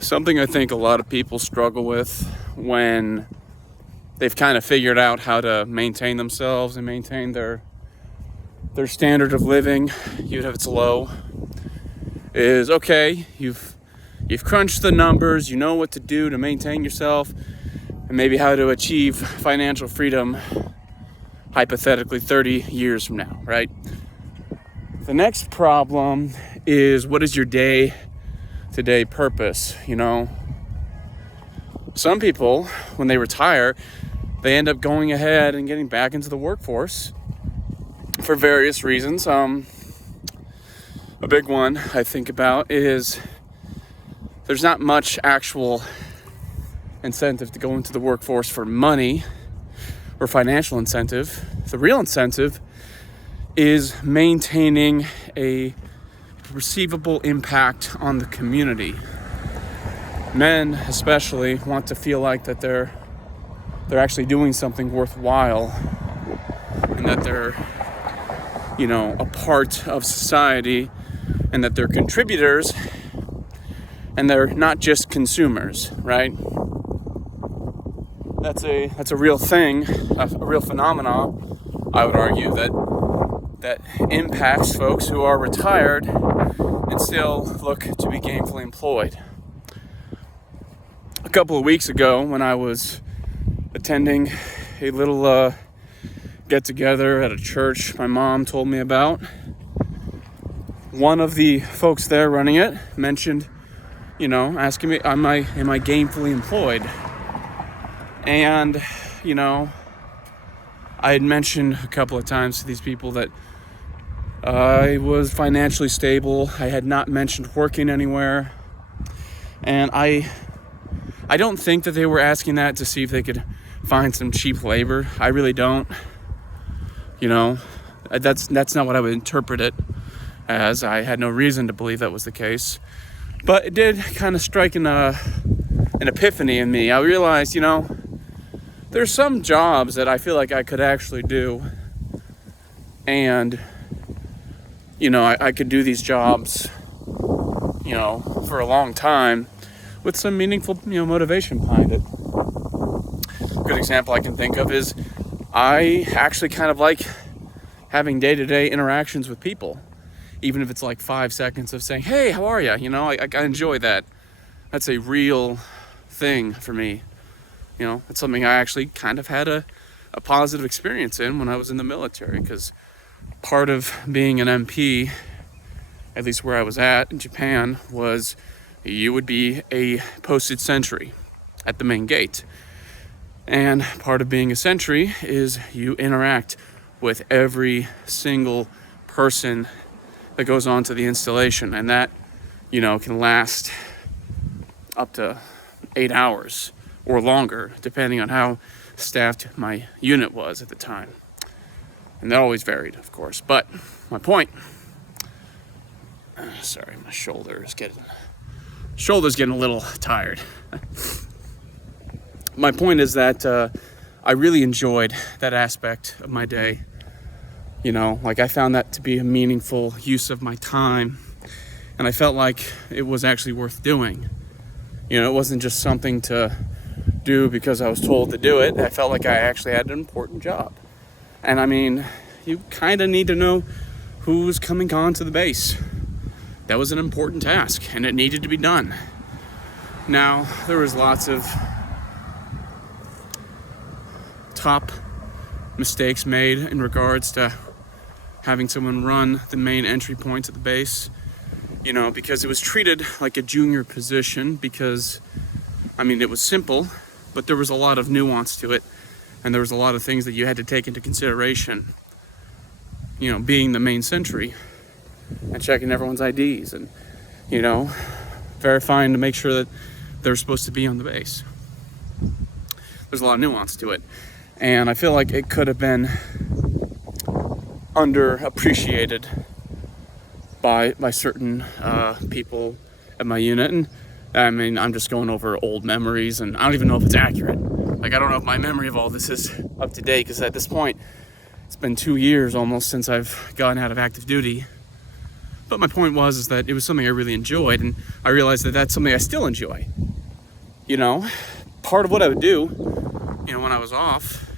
Something I think a lot of people struggle with when they've kind of figured out how to maintain themselves and maintain their standard of living, even if it's low, is okay, you've crunched the numbers, you know what to do to maintain yourself, and maybe how to achieve financial freedom, hypothetically 30 years from now, right? The next problem is, what is your day-to-day purpose? Some people, when they retire, they end up going ahead and getting back into the workforce for various reasons. A big one I think about is there's not much actual incentive to go into the workforce for money or financial incentive. The real incentive is maintaining a perceivable impact on the community. Men especially want to feel like that they're actually doing something worthwhile and that they're a part of society and that they're contributors and they're not just consumers, right? That's a real thing, a real phenomenon, I would argue, that impacts folks who are retired and still look to be gainfully employed. A couple of weeks ago, when I was attending a little get-together at a church my mom told me about, one of the folks there running it mentioned, asking me, am I gainfully employed? And, I had mentioned a couple of times to these people that I was financially stable. I had not mentioned working anywhere. And I don't think that they were asking that to see if they could find some cheap labor. I really don't. That's not what I would interpret it as. I had no reason to believe that was the case. But it did kind of strike an epiphany in me. I realized, there's some jobs that I feel like I could actually do. And, I could do these jobs, for a long time with some meaningful, motivation behind it. A good example I can think of is I actually kind of like having day-to-day interactions with people, even if it's like 5 seconds of saying, hey, how are you? I enjoy that. That's a real thing for me. It's something I actually kind of had a positive experience in when I was in the military, because part of being an MP, at least where I was at in Japan, was you would be a posted sentry at the main gate. And part of being a sentry is you interact with every single person that goes on to the installation. And that, can last up to 8 hours or longer, depending on how staffed my unit was at the time. And that always varied, of course. But my point, sorry, my shoulder's getting a little tired. My point is that I really enjoyed that aspect of my day. I found that to be a meaningful use of my time, and I felt like it was actually worth doing. It wasn't just something to do because I was told to do it. I felt like I actually had an important job. And you kind of need to know who's coming on to the base. That was an important task, and it needed to be done. Now, there was lots of top mistakes made in regards to having someone run the main entry point to the base, because it was treated like a junior position, because, it was simple, but there was a lot of nuance to it, and there was a lot of things that you had to take into consideration, being the main sentry and checking everyone's IDs and, verifying to make sure that they're supposed to be on the base. There's a lot of nuance to it. And I feel like it could have been underappreciated by certain people at my unit. And I'm just going over old memories, and I don't even know if it's accurate. I don't know if my memory of all this is up to date, because at this point, it's been 2 years almost since I've gotten out of active duty. But my point is that it was something I really enjoyed, and I realized that that's something I still enjoy. You know, part of what I would do, when I was off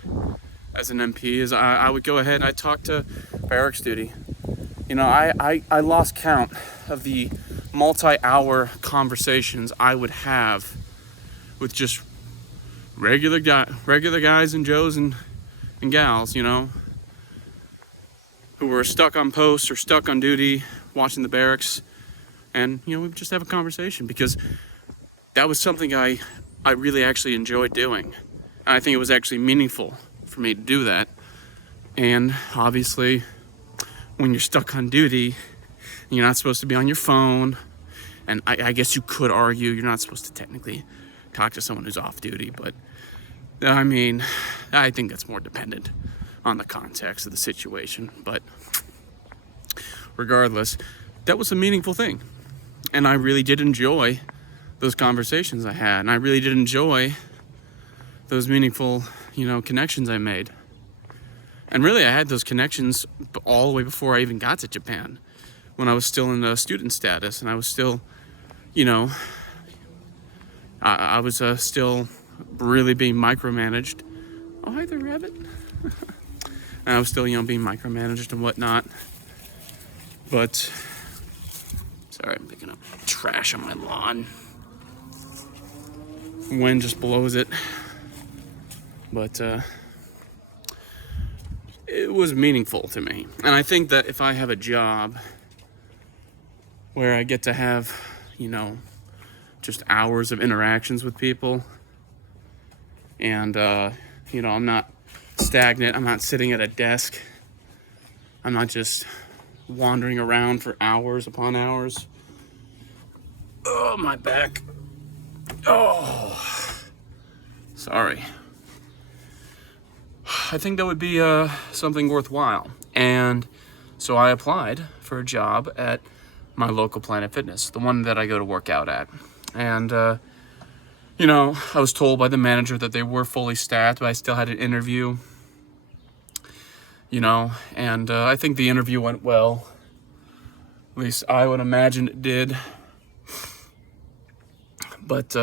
as an MP is I would go ahead and I'd talk to barracks duty. I lost count of the multi-hour conversations I would have with just regular guys and Joes and gals, who were stuck on post or stuck on duty watching the barracks, and we would just have a conversation, because that was something I really actually enjoyed doing, and I think it was actually meaningful for me to do that. And obviously, when you're stuck on duty, you're not supposed to be on your phone, and I guess you could argue you're not supposed to technically talk to someone who's off duty, but I mean, I think that's more dependent on the context of the situation. But regardless, that was a meaningful thing, and I really did enjoy those conversations I had, and I really did enjoy those meaningful, connections I made. And really, I had those connections all the way before I even got to Japan, when I was still in a student status, and I was still, I was still really being micromanaged. Oh, hi there, rabbit. And I was still, being micromanaged and whatnot. But, sorry, I'm picking up trash on my lawn. Wind just blows it. But, it was meaningful to me. And I think that if I have a job where I get to have, just hours of interactions with people, and, I'm not stagnant, I'm not sitting at a desk, I'm not just wandering around for hours upon hours. Oh, my back. Oh, sorry. I think that would be something worthwhile. And so I applied for a job at my local Planet Fitness, the one that I go to work out at. And, I was told by the manager that they were fully staffed, but I still had an interview, and I think the interview went well. At least I would imagine it did. But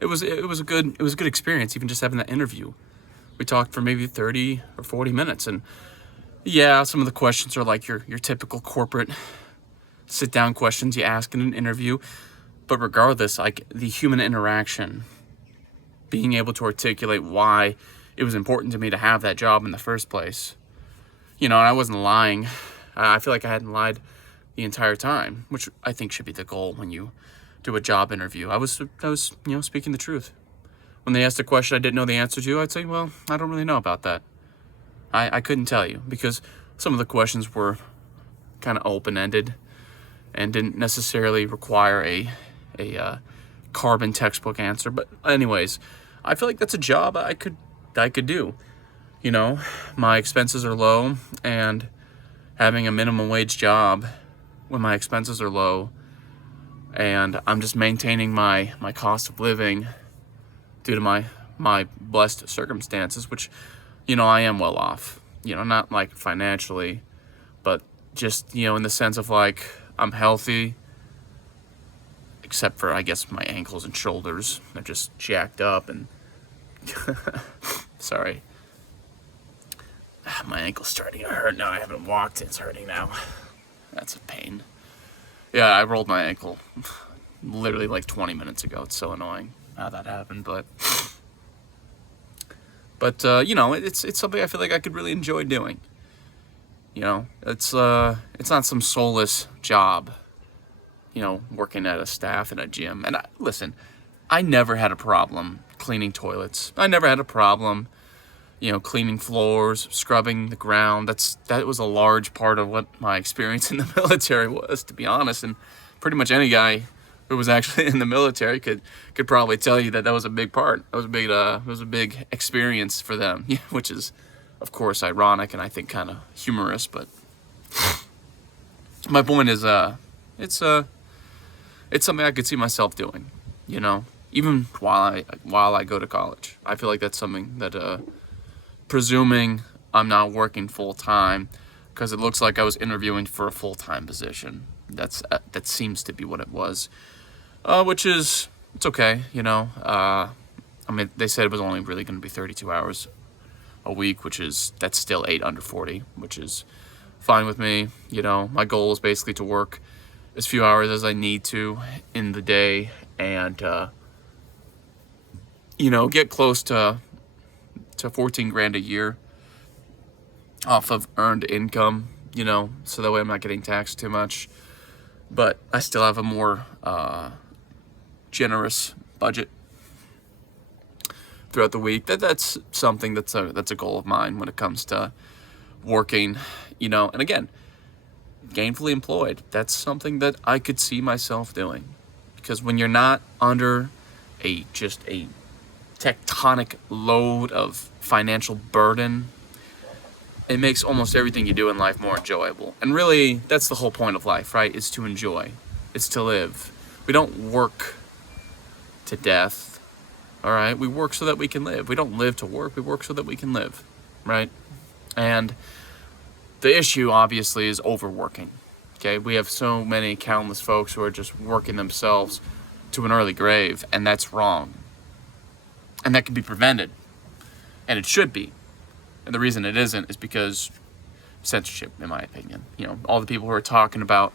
it was a good experience, even just having that interview. We talked for maybe 30 or 40 minutes, and yeah, some of the questions are like your typical corporate sit-down questions you ask in an interview. But regardless, like the human interaction, being able to articulate why it was important to me to have that job in the first place. And I wasn't lying. I feel like I hadn't lied the entire time, which I think should be the goal when you do a job interview. I was speaking the truth. When they asked a question I didn't know the answer to, I'd say, well, I don't really know about that. I couldn't tell you, because some of the questions were kind of open-ended and didn't necessarily require a carbon textbook answer. But anyways, I feel like that's a job I could do. My expenses are low, and having a minimum wage job when my expenses are low and I'm just maintaining my cost of living due to my blessed circumstances, which, I am well off, not like financially, but just, in the sense of like, I'm healthy, except for, I guess, my ankles and shoulders. They're just jacked up, and sorry. My ankle's starting to hurt now. I haven't walked, it's hurting now. That's a pain. Yeah, I rolled my ankle literally like 20 minutes ago. It's so annoying how that happened, but it's something I feel like I could really enjoy doing. It's not some soulless job, working at a staff in a gym. And listen, I never had a problem cleaning toilets. I never had a problem, cleaning floors, scrubbing the ground. That was a large part of what my experience in the military was, to be honest. And pretty much any guy who was actually in the military could probably tell you that was a big part. That was a big experience for them, which is, of course, ironic and I think kind of humorous. But my point is, it's something I could see myself doing, even while I go to college. I feel like that's something that, presuming I'm not working full time, because it looks like I was interviewing for a full-time position. That seems to be what it was, which is, it's okay, you know. I mean, they said it was only really going to be 32 hours a week, that's still 8 under 40, which is fine with me. You know, my goal is basically to work as few hours as I need to in the day, and you know, get close to 14 grand a year off of earned income, you know, so that way I'm not getting taxed too much. But I still have a more generous budget throughout the week. That's something that's a goal of mine when it comes to working, you know. And again, gainfully employed, that's something that I could see myself doing, because when you're not under just a tectonic load of financial burden, it makes almost everything you do in life more enjoyable. And really, that's the whole point of life, right? Is to enjoy. It's to live. We don't work to death, all right? We work so that we can live. We don't live to work. We work so that we can live, right? And the issue, obviously, is overworking, okay? We have so many countless folks who are just working themselves to an early grave, and that's wrong. And that can be prevented, and it should be. And the reason it isn't is because censorship, in my opinion. You know, all the people who are talking about,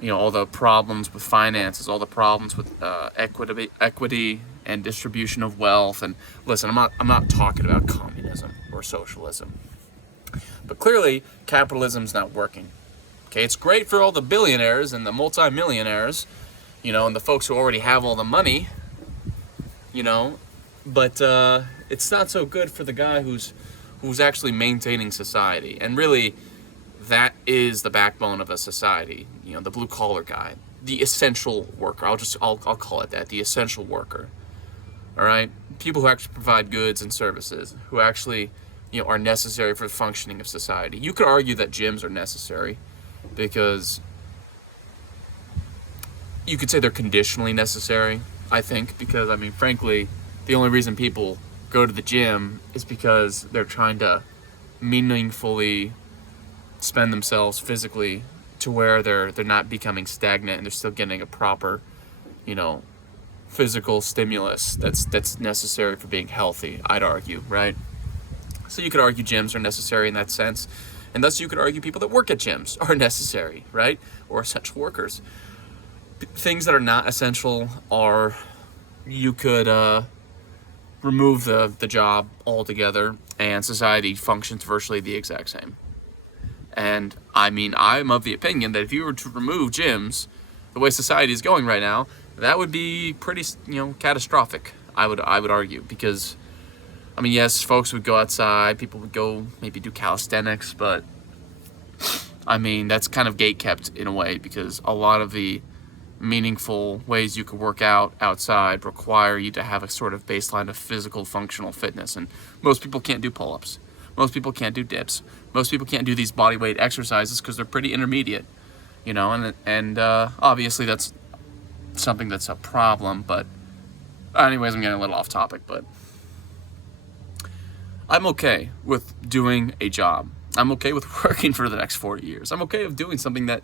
you know, all the problems with finances, all the problems with equity and distribution of wealth. And listen, I'm not talking about communism or socialism, but clearly capitalism's not working. Okay, it's great for all the billionaires and the multimillionaires, you know, and the folks who already have all the money, you know. But it's not so good for the guy who's actually maintaining society. And really, that is the backbone of a society. You know, the blue collar guy, the essential worker. I'll call it that, the essential worker. All right, people who actually provide goods and services, who actually, you know, are necessary for the functioning of society. You could argue that gyms are necessary, because you could say they're conditionally necessary. I think, because I mean, frankly, the only reason people go to the gym is because they're trying to meaningfully spend themselves physically to where they're not becoming stagnant, and they're still getting a proper, you know, physical stimulus that's necessary for being healthy, I'd argue, right? So you could argue gyms are necessary in that sense, and thus you could argue people that work at gyms are necessary, right? Or essential workers. Things that are not essential are, you could remove the job altogether, and society functions virtually the exact same. And I mean, I'm of the opinion that if you were to remove gyms, the way society is going right now, that would be pretty, you know, catastrophic, I would argue. Because, I mean, yes, folks would go outside, people would go maybe do calisthenics, but I mean, that's kind of gatekept in a way, because a lot of the meaningful ways you could work out outside require you to have a sort of baseline of physical functional fitness, and most people can't do pull-ups, most people can't do dips, most people can't do these body weight exercises because they're pretty intermediate, you know. And obviously that's something that's a problem. But anyways, I'm getting a little off topic, but I'm okay with doing a job. I'm okay with working for the next 40 years. I'm okay with doing something that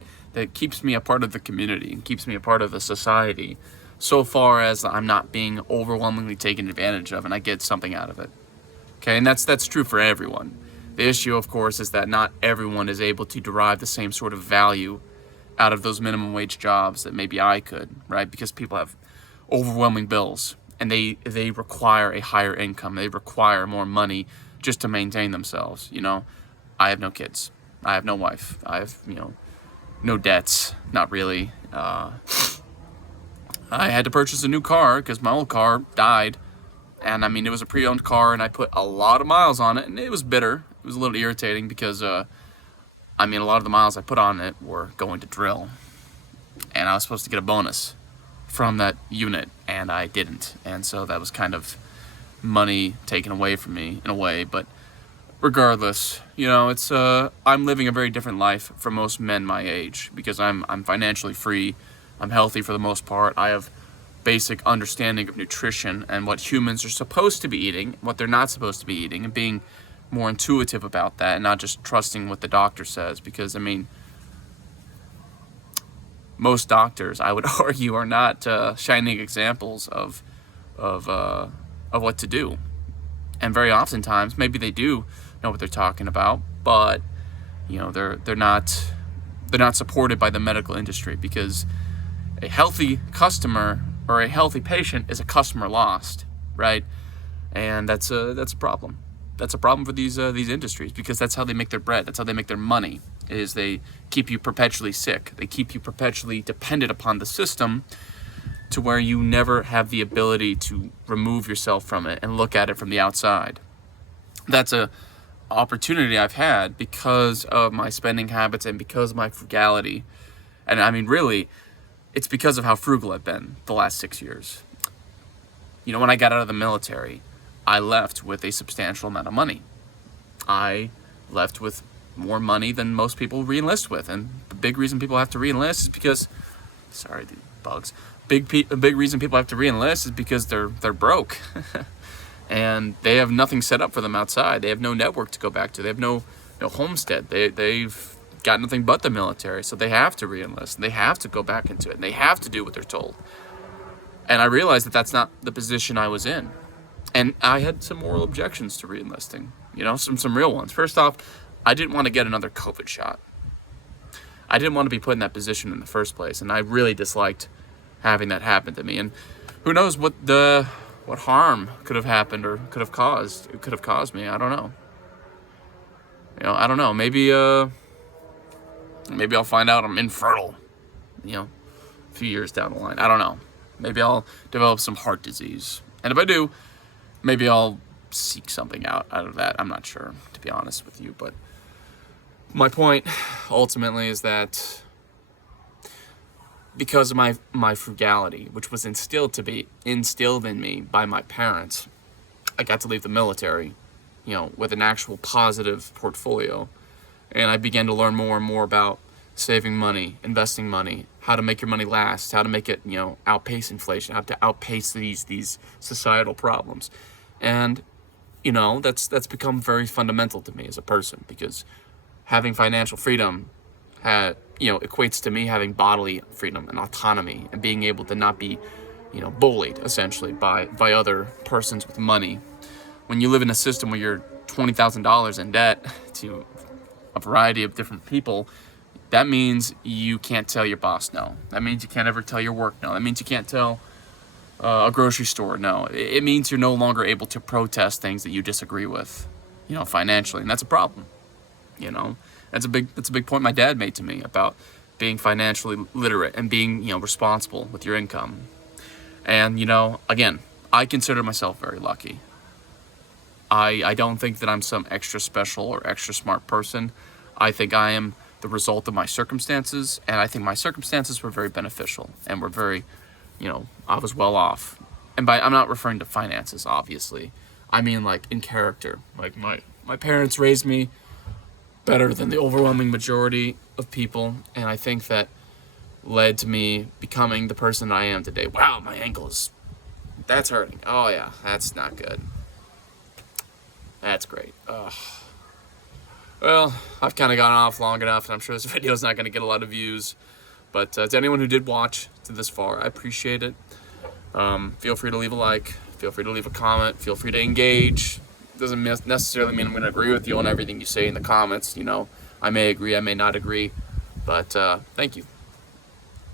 keeps me a part of the community and keeps me a part of the society, so far as I'm not being overwhelmingly taken advantage of and I get something out of it. Okay, and that's true for everyone. The issue, of course, is that not everyone is able to derive the same sort of value out of those minimum wage jobs that maybe I could, right? Because people have overwhelming bills, and they require a higher income. They require more money just to maintain themselves, you know. I have no kids. I have no wife. I have, you know, no debts. Not really. I had to purchase a new car because my old car died. And I mean, it was a pre-owned car, and I put a lot of miles on it, and it was bitter. It was a little irritating because, I mean, a lot of the miles I put on it were going to drill. And I was supposed to get a bonus from that unit, and I didn't. And so that was kind of money taken away from me in a way. But regardless, you know, it's I'm living a very different life from most men my age, because I'm financially free. I'm healthy for the most part. I have basic understanding of nutrition and what humans are supposed to be eating, what they're not supposed to be eating, and being more intuitive about that and not just trusting what the doctor says. Because, I mean, most doctors, I would argue, are not shining examples of what to do. And very oftentimes, maybe they do know what they're talking about, but they're not supported by the medical industry, because a healthy customer or a healthy patient is a customer lost, right? And that's a problem. That's a problem for these industries, because that's how they make their bread. That's how they make their money. Is they keep you perpetually sick. They keep you perpetually dependent upon the system, to where you never have the ability to remove yourself from it and look at it from the outside. That's a opportunity I've had because of my spending habits and because of my frugality. And I mean, really, it's because of how frugal I've been the last 6 years. When I got out of the military, I left with a substantial amount of money. I left with more money than most people re-enlist with. And the big reason people have to re-enlist is because, sorry, the bugs. Big reason people have to re-enlist is because they're broke. And they have nothing set up for them outside. They have no network to go back to. They have no homestead. They've got nothing but the military. So they have to re-enlist. And they have to go back into it. And they have to do what they're told. And I realized that that's not the position I was in. And I had some moral objections to re-enlisting. Some real ones. First off, I didn't want to get another COVID shot. I didn't want to be put in that position in the first place. And I really disliked having that happen to me. And who knows what harm could have happened or could have caused me. I don't know. I don't know. Maybe I'll find out I'm infertile, a few years down the line. I don't know. Maybe I'll develop some heart disease. And if I do, maybe I'll seek something out of that. I'm not sure, to be honest with you. But my point ultimately is that because of my frugality, which was instilled in me by my parents, I got to leave the military, with an actual positive portfolio. And I began to learn more and more about saving money, investing money, how to make your money last, how to make it, outpace inflation, how to outpace these societal problems. And, that's become very fundamental to me as a person, because having financial freedom equates to me having bodily freedom and autonomy and being able to not be, bullied essentially by other persons with money. When you live in a system where you're $20,000 in debt to a variety of different people, that means you can't tell your boss no. That means you can't ever tell your work no. That means you can't tell a grocery store no. It means you're no longer able to protest things that you disagree with, financially, and that's a problem. That's a big point my dad made to me about being financially literate and being, responsible with your income. And, again, I consider myself very lucky. I don't think that I'm some extra special or extra smart person. I think I am the result of my circumstances, and I think my circumstances were very beneficial and were very, I was well off. And I'm not referring to finances, obviously. I mean, like, in character. Like, my parents raised me better than the overwhelming majority of people, and I think that led to me becoming the person that I am today. Wow, my that's hurting. Oh yeah, that's not good. That's great. Well, I've kind of gone off long enough, and I'm sure this video is not going to get a lot of views, but to anyone who did watch to this far, I appreciate it. Feel free to leave a like, feel free to leave a comment, feel free to engage. Doesn't necessarily mean I'm going to agree with you on everything you say in the comments. I may agree, I may not agree, but thank you.